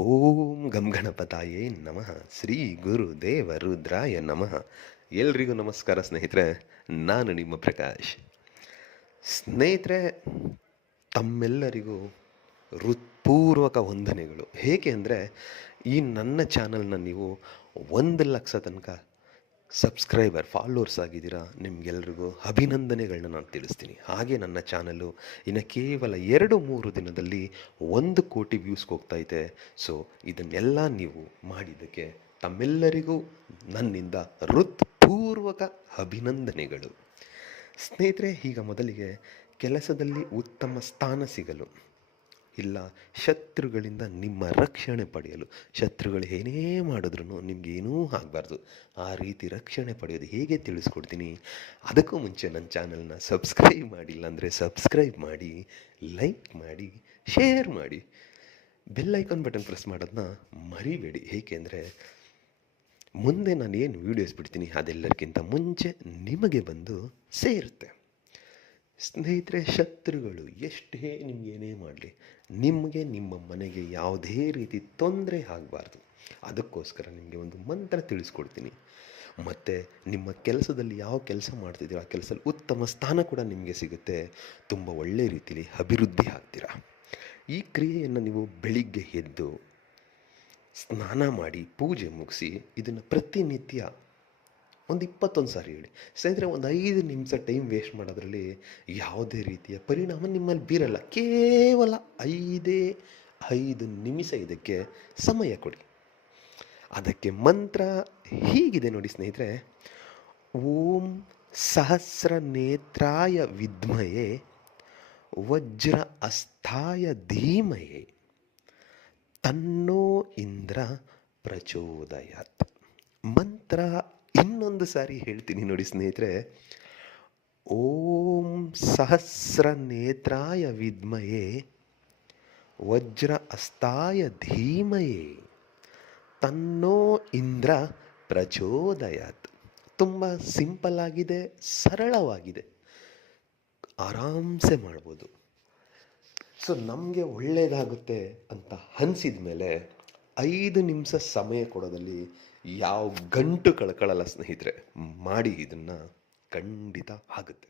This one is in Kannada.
ಓಂ ಗಂ ಗಣಪತಾಯೇ ನಮಃ ಶ್ರೀ ಗುರು ದೇವ ರುದ್ರಾಯ ನಮಃ. ಎಲ್ರಿಗೂ ನಮಸ್ಕಾರ ಸ್ನೇಹಿತರೆ, ನಾನು ನಿಮ್ಮ ಪ್ರಕಾಶ್. ಸ್ನೇಹಿತರೆ, ತಮ್ಮೆಲ್ಲರಿಗೂ ಹೃತ್ಪೂರ್ವಕ ವಂದನೆಗಳು. ಹೇಗೆ ಅಂದರೆ, ಈ ನನ್ನ ಚಾನಲ್ನ ನೀವು 1,00,000 ತನಕ ಫಾಲೋವರ್ಸ್ ಆಗಿದ್ದೀರಾ. ನಿಮಗೆಲ್ರಿಗೂ ಅಭಿನಂದನೆಗಳನ್ನ ನಾನು ತಿಳಿಸ್ತೀನಿ. ಹಾಗೆ ನನ್ನ ಚಾನಲ್ಲು ಇನ್ನು ಕೇವಲ 2-3 ದಿನದಲ್ಲಿ 1 ಕೋಟಿ ವ್ಯೂಸ್ಗೆ ಹೋಗ್ತೈತೆ. ಸೊ ಇದನ್ನೆಲ್ಲ ನೀವು ಮಾಡಿದ್ದಕ್ಕೆ ತಮ್ಮೆಲ್ಲರಿಗೂ ನನ್ನಿಂದ ಹೃತ್ಪೂರ್ವಕ ಅಭಿನಂದನೆಗಳು. ಸ್ನೇಹಿತರೆ, ಈಗ ಮೊದಲಿಗೆ ಕೆಲಸದಲ್ಲಿ ಉತ್ತಮ ಸ್ಥಾನ ಸಿಗಲು, ಇಲ್ಲ ಶತ್ರುಗಳಿಂದ ನಿಮ್ಮ ರಕ್ಷಣೆ ಪಡೆಯಲು, ಶತ್ರುಗಳು ಏನೇ ಮಾಡಿದ್ರೂ ನಿಮಗೇನೂ ಆಗಬಾರ್ದು, ಆ ರೀತಿ ರಕ್ಷಣೆ ಪಡೆಯೋದು ಹೇಗೆ ತಿಳಿಸ್ಕೊಡ್ತೀನಿ. ಅದಕ್ಕೂ ಮುಂಚೆ ನನ್ನ ಚಾನಲ್ನ ಸಬ್ಸ್ಕ್ರೈಬ್ ಮಾಡಿಲ್ಲ ಅಂದರೆ ಸಬ್ಸ್ಕ್ರೈಬ್ ಮಾಡಿ, ಲೈಕ್ ಮಾಡಿ, ಶೇರ್ ಮಾಡಿ, ಬೆಲ್ ಐಕಾನ್ ಬಟನ್ ಪ್ರೆಸ್ ಮಾಡೋದನ್ನ ಮರಿಬೇಡಿ. ಏಕೆಂದರೆ ಮುಂದೆ ನಾನು ಏನು ವೀಡಿಯೋಸ್ ಬಿಡ್ತೀನಿ ಅದೆಲ್ಲರಿಗಿಂತ ಮುಂಚೆ ನಿಮಗೆ ಬಂದು ಸೇರುತ್ತೆ. ಸ್ನೇಹಿತರೆ, ಶತ್ರುಗಳು ಎಷ್ಟೇ ನಿಮಗೇನೇ ಮಾಡಲಿ, ನಿಮಗೆ ನಿಮ್ಮ ಮನೆಗೆ ಯಾವುದೇ ರೀತಿ ತೊಂದರೆ ಆಗಬಾರ್ದು. ಅದಕ್ಕೋಸ್ಕರ ನಿಮಗೆ ಒಂದು ಮಂತ್ರ ತಿಳಿಸ್ಕೊಡ್ತೀನಿ. ಮತ್ತು ನಿಮ್ಮ ಕೆಲಸದಲ್ಲಿ ಯಾವ ಕೆಲಸ ಮಾಡ್ತಿದ್ದೀರೋ ಆ ಕೆಲಸದಲ್ಲಿ ಉತ್ತಮ ಸ್ಥಾನ ಕೂಡ ನಿಮಗೆ ಸಿಗುತ್ತೆ. ತುಂಬ ಒಳ್ಳೆಯ ರೀತಿಯಲ್ಲಿ ಅಭಿವೃದ್ಧಿ ಆಗ್ತೀರಾ. ಈ ಕ್ರಿಯೆಯನ್ನು ನೀವು ಬೆಳಿಗ್ಗೆ ಎದ್ದು ಸ್ನಾನ ಮಾಡಿ ಪೂಜೆ ಮುಗಿಸಿ ಇದನ್ನು ಪ್ರತಿನಿತ್ಯ ಒಂದು 21 ಸಾರಿ ಹೇಳಿ. ಸ್ನೇಹಿತರೆ, ಒಂದು 5 ನಿಮಿಷ ಟೈಮ್ ವೇಸ್ಟ್ ಮಾಡೋದ್ರಲ್ಲಿ ಯಾವುದೇ ರೀತಿಯ ಪರಿಣಾಮ ನಿಮ್ಮಲ್ಲಿ ಬೀರಲ್ಲ. ಕೇವಲ 5 ನಿಮಿಷ ಇದಕ್ಕೆ ಸಮಯ ಕೊಡಿ. ಅದಕ್ಕೆ ಮಂತ್ರ ಹೀಗಿದೆ ನೋಡಿ ಸ್ನೇಹಿತರೆ. ಓಂ ಸಹಸ್ರ ನೇತ್ರಾಯ ವಿದ್ಮಯೇ ವಜ್ರ ಅಸ್ಥಾಯ ಧೀಮಯೇ ತನ್ನೋ ಇಂದ್ರ ಪ್ರಚೋದಯಾತ್. ಮಂತ್ರ ಇನ್ನೊಂದು ಸಾರಿ ಹೇಳ್ತೀನಿ ನೋಡಿ ಸ್ನೇಹಿತರೆ. ಓಂ ಸಹಸ್ರ ನೇತ್ರಾಯ ವಿದ್ಮಯೇ ವಜ್ರ ಅಸ್ಥಾಯ ಧೀಮಯೇ ತನ್ನೋ ಇಂದ್ರ ಪ್ರಚೋದಯಾತ್. ತುಂಬ ಸಿಂಪಲ್ ಆಗಿದೆ, ಸರಳವಾಗಿದೆ, ಆರಾಮ್ಸೆ ಮಾಡ್ಬೋದು. ಸೊ ನಮಗೆ ಒಳ್ಳೆಯದಾಗುತ್ತೆ ಅಂತ ಅನಿಸಿದ ಮೇಲೆ 5 ನಿಮಿಷ ಸಮಯ ಕೊಡೋದಲ್ಲಿ ಯಾವ ಗಂಟು ಕಳ್ಕೊಳ್ಳಲ್ಲ ಸ್ನೇಹಿತರೆ. ಮಾಡಿ, ಇದನ್ನು ಖಂಡಿತ ಆಗುತ್ತೆ.